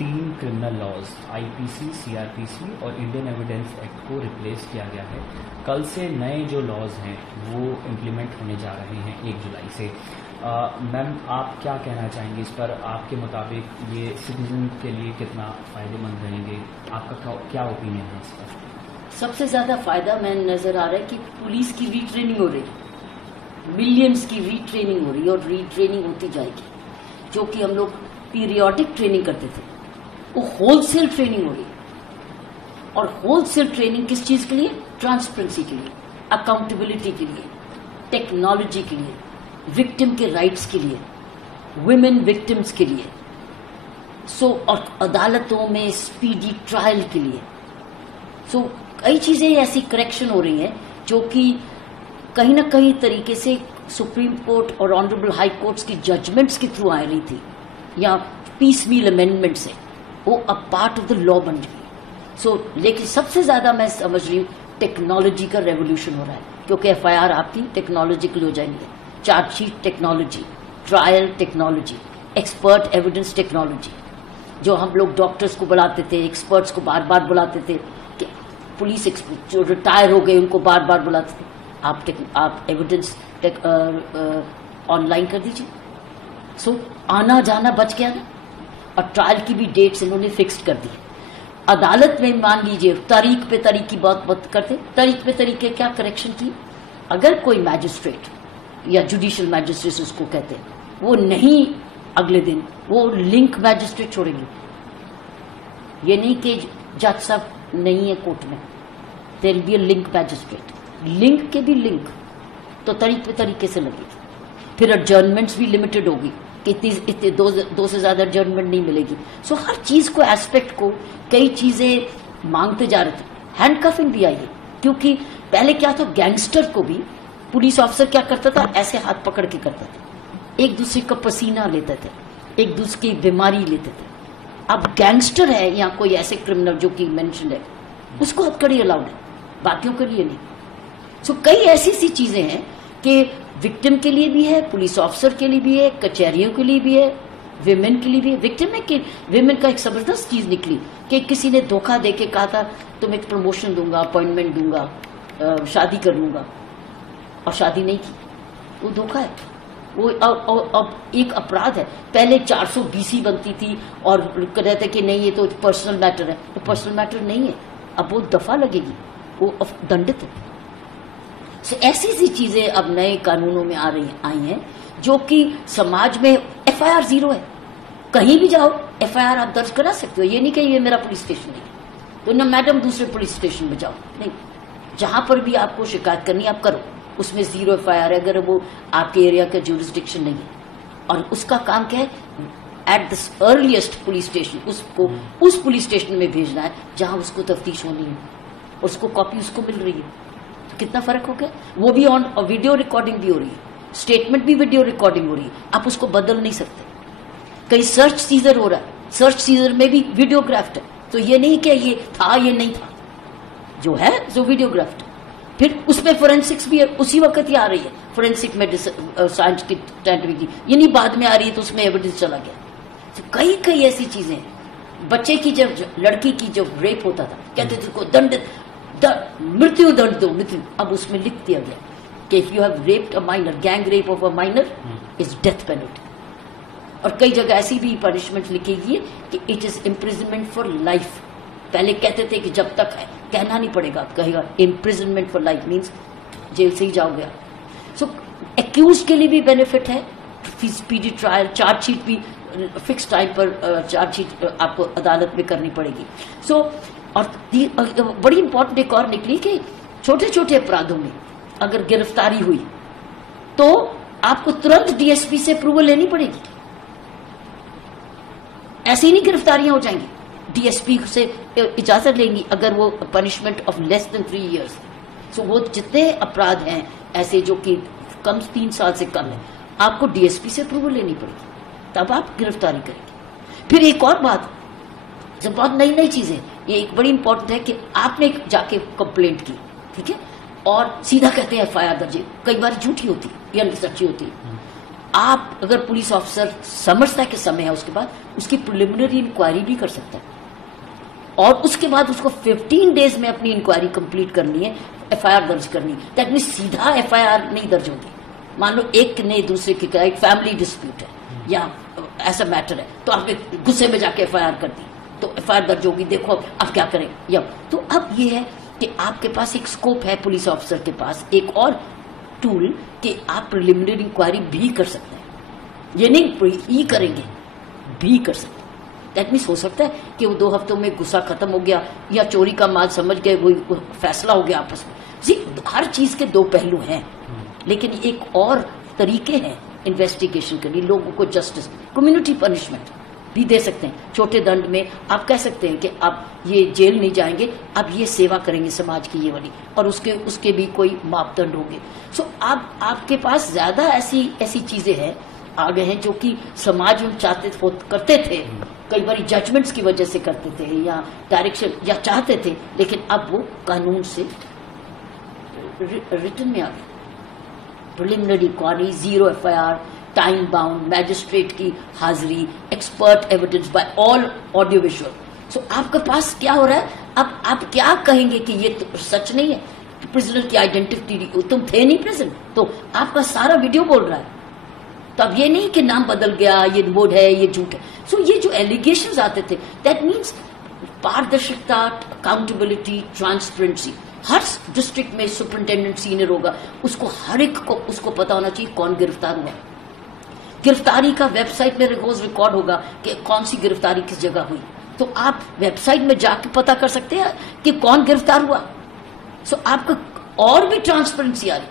3 criminal laws IPC, CrPC और Indian evidence act को replace किया गया है। कल से नए जो लॉज हैं वो इम्प्लीमेंट होने जा रहे हैं 1 जुलाई से। मैम, आप क्या कहना चाहेंगे इस पर? आपके मुताबिक ये सिटीजन के लिए कितना फ़ायदेमंद रहेंगे? आपका क्या ओपिनियन है इस पर? सबसे ज्यादा फायदा मैंने नजर आ रहा है कि पुलिस की रीट्रेनिंग हो रही है, मिलियंस की रीट्रेनिंग हो रही है और रीट्रेनिंग होती जाएगी। जो कि हम लोग पीरियोडिक ट्रेनिंग करते थे, वो होलसेल ट्रेनिंग हो रही है। और होलसेल ट्रेनिंग किस चीज के लिए? ट्रांसपेरेंसी के लिए, अकाउंटेबिलिटी के लिए, टेक्नोलॉजी के लिए, विक्टिम के राइट्स के लिए, वुमेन विक्टिम्स के लिए, और अदालतों में स्पीडी ट्रायल के लिए। कई चीजें ऐसी करेक्शन हो रही हैं जो कि कहीं ना कहीं तरीके से सुप्रीम कोर्ट और ऑनरेबल हाई कोर्ट्स की जजमेंट्स के थ्रू आ रही थी या पीसमील अमेंडमेंट से, वो अब पार्ट ऑफ द लॉ बन गई। लेकिन सबसे ज्यादा मैं समझ रही हूँ टेक्नोलॉजी का रेवोल्यूशन हो रहा है, क्योंकि एफआईआर आपकी टेक्नोलॉजिकल हो जाएंगे, chargesheet technology, trial technology, expert evidence technology. जो हम लोग डॉक्टर्स को बुलाते थे, एक्सपर्ट्स को बार बार बुलाते थे, कि पुलिस जो रिटायर हो गए उनको बार बार बुलाते थे, आप एविडेंस ऑनलाइन कर दीजिए। आना जाना बच गया ना। और ट्रायल की भी डेट्स इन्होंने फिक्स्ड कर दी। अदालत में मान लीजिए तारीख पे तारीख की बात करते, तारीख पे तारीख के क्या करेक्शन की? अगर कोई मैजिस्ट्रेट या जुडिशियल मैजिस्ट्रेट उसको कहते हैं, वो नहीं अगले दिन वो लिंक मैजिस्ट्रेट छोड़ेंगे। ये नहीं कि जज साहब नहीं है कोर्ट में, there will be a link magistrate. Link के भी लिंक तो तरीके से लगेगी। फिर एडजर्नमेंट्स भी लिमिटेड होगी कि इतने दो से ज्यादा एडजर्नमेंट नहीं मिलेगी। हर चीज को, एस्पेक्ट को, कई चीजें मांगते जा रहे थे। हैंडकफिंग भी आई है, क्योंकि पहले क्या था, गैंगस्टर को भी पुलिस ऑफिसर क्या करता था, ऐसे हाथ पकड़ के करता था, एक दूसरे का पसीना लेते थे, एक दूसरे की बीमारी लेते थे। अब गैंगस्टर है या कोई ऐसे क्रिमिनल जो कि मेंशन है, उसको हथकड़ी अलाउड है, बाकियों के लिए नहीं। कई ऐसी सी चीजें हैं कि विक्टिम के लिए भी है, पुलिस ऑफिसर के लिए भी है, कचहरियों के लिए भी है, विमेन के लिए भी है। विक्टिम में कि विमेन का एक जबरदस्त चीज निकली कि किसी ने धोखा देके कहा था तुम एक प्रमोशन दूंगा, अपॉइंटमेंट दूंगा, शादी कर लूंगा, और शादी नहीं की। वो धोखा है। वो अब एक अपराध है। पहले 420 बनती थी और कहते थे कि नहीं ये तो पर्सनल मैटर है, तो पर्सनल मैटर नहीं है, अब वो दफा लगेगी, वो दंडित है। ऐसी सी चीजें अब नए कानूनों में आई हैं जो कि समाज में एफआईआर 0 है। कहीं भी जाओ एफआईआर आप दर्ज करा सकते हो। ये नहीं कि ये मेरा पुलिस स्टेशन नहीं है तो ना मैडम दूसरे पुलिस स्टेशन में जाओ, नहीं, जहां पर भी आपको शिकायत करनी आप करो, उसमें 0 एफआईआर है अगर वो आपके एरिया का ज्यूरिसडिक्शन नहीं है। और उसका काम क्या है, at the earliest police station उसको उस पुलिस स्टेशन में भेजना है जहां उसको तफ्तीश होनी है, उसको कॉपी उसको मिल रही है। कितना फर्क हो गया। वो भी ऑन वीडियो रिकॉर्डिंग भी हो रही है, स्टेटमेंट भी वीडियो रिकॉर्डिंग हो रही है, आप उसको बदल नहीं सकते। कहीं सर्च सीजर हो रहा है, सर्च सीजर में भी वीडियोग्राफ्ट है, तो ये नहीं कि ये था ये नहीं था, जो है जो वीडियोग्राफ्ट। फिर उसमें फोरेंसिक्स भी है, उसी वक्त ही आ रही है फोरेंसिक मेडिसिन साइंस की साइंटिफिक की, ये नहीं बाद में आ रही है तो उसमें एविडेंस चला गया। तो कई ऐसी चीजें, बच्चे की जब लड़की की जब रेप होता था कहते थे उसको दंडित मृत्यु दंड दो, मृत्यु। अब उसमें लिख दिया गया कि if you have raped a minor, gang rape of a minor is death penalty. और कई जगह ऐसी भी पनिशमेंट लिखी गई है कि it is imprisonment for life. पहले कहते थे कि जब तक है, कहना नहीं पड़ेगा, कहेगा imprisonment for life means jail से ही जाओगे। एक्यूज के लिए भी बेनिफिट है, स्पीडी ट्रायल, चार्जशीट भी फिक्स टाइम पर चार्जशीट आपको अदालत में करनी पड़ेगी। और बड़ी इंपॉर्टेंट एक और निकली कि छोटे छोटे अपराधों में अगर गिरफ्तारी हुई तो आपको तुरंत डीएसपी से अप्रूवल लेनी पड़ेगी। ऐसे ही नहीं गिरफ्तारियां हो जाएंगी, डीएसपी से इजाजत लेंगी अगर वो punishment of less than 3 years। वो जितने अपराध हैं ऐसे जो कि कम 3 साल से कम है, आपको डीएसपी से अप्रूवल लेनी पड़ेगी, तब आप गिरफ्तारी करेंगे। फिर एक और बात, जब बहुत नई नई चीजें, ये एक बड़ी इंपॉर्टेंट है कि आपने जाके कंप्लेंट की, ठीक है, और सीधा कहते हैं एफआईआर दर्ज, कई बार झूठी होती है या सच्ची होती है। आप अगर पुलिस ऑफिसर समझता है कि समय है, उसके बाद उसकी प्रिलिमिनरी इंक्वायरी भी कर सकता है और उसके बाद उसको 15 डेज में अपनी इंक्वायरी कंप्लीट करनी है, एफआईआर दर्ज करनी है। दैट मीन सीधा एफआईआर नहीं दर्ज होगी। मान लो एक ने दूसरे के एक फैमिली डिस्प्यूट है या ऐसा मैटर है, तो आपने गुस्से में जाके एफआईआर कर दी, तो एफआईआर दर्ज होगी। देखो अब क्या करें या तो अब ये है कि आपके पास एक स्कोप है, पुलिस ऑफिसर के पास एक और टूल कि आप प्रिलिमिनरी इंक्वायरी भी कर सकते हैं। ये नहीं ही करेंगे, भी कर सकते हैं। दैट मीन्स हो सकता है कि वो 2 हफ्तों में गुस्सा खत्म हो गया या चोरी का माल समझ गए, वो फैसला हो गया आपस में। जी, हर चीज के 2 पहलू हैं, लेकिन एक और तरीके हैं इन्वेस्टिगेशन के लिए। लोगों को जस्टिस, कम्युनिटी पनिशमेंट भी दे सकते हैं। छोटे दंड में आप कह सकते हैं कि आप ये जेल नहीं जाएंगे, आप ये सेवा करेंगे समाज की ये वाली, और उसके भी कोई मापदंड होंगे। सो आपके पास ज्यादा ऐसी चीजें हैं आ गए हैं जो कि समाज में करते थे, कई बार जजमेंट्स की वजह से करते थे या डायरेक्शन या चाहते थे, लेकिन अब वो कानून से रिटन में आ गए। Preliminary inquiry, 0 FIR, time bound, magistrate की हाजिरी, expert evidence by all audio visual. So आपके पास क्या हो रहा है, अब आप क्या कहेंगे कि ये तो सच नहीं है, प्रिजनर की आइडेंटिटी, तुम थे नहीं प्रेजेंट, तो आपका सारा वीडियो बोल रहा है। तो अब ये नहीं कि नाम बदल गया, ये वोट है, ये झूठ है। सो ये जो एलिगेशंस आते थे, दैट मीन्स पारदर्शिता, अकाउंटेबिलिटी, ट्रांसपेरेंसी। हर डिस्ट्रिक्ट में सुपरिंटेंडेंट सीनियर होगा, उसको हर एक को उसको पता होना चाहिए कौन गिरफ्तार हुआ। गिरफ्तारी का वेबसाइट में रोज रिकॉर्ड होगा कि कौन सी गिरफ्तारी किस जगह हुई, तो आप वेबसाइट में जाके पता कर सकते हैं कि कौन गिरफ्तार हुआ। सो आपको और भी ट्रांसपेरेंसी आ रही।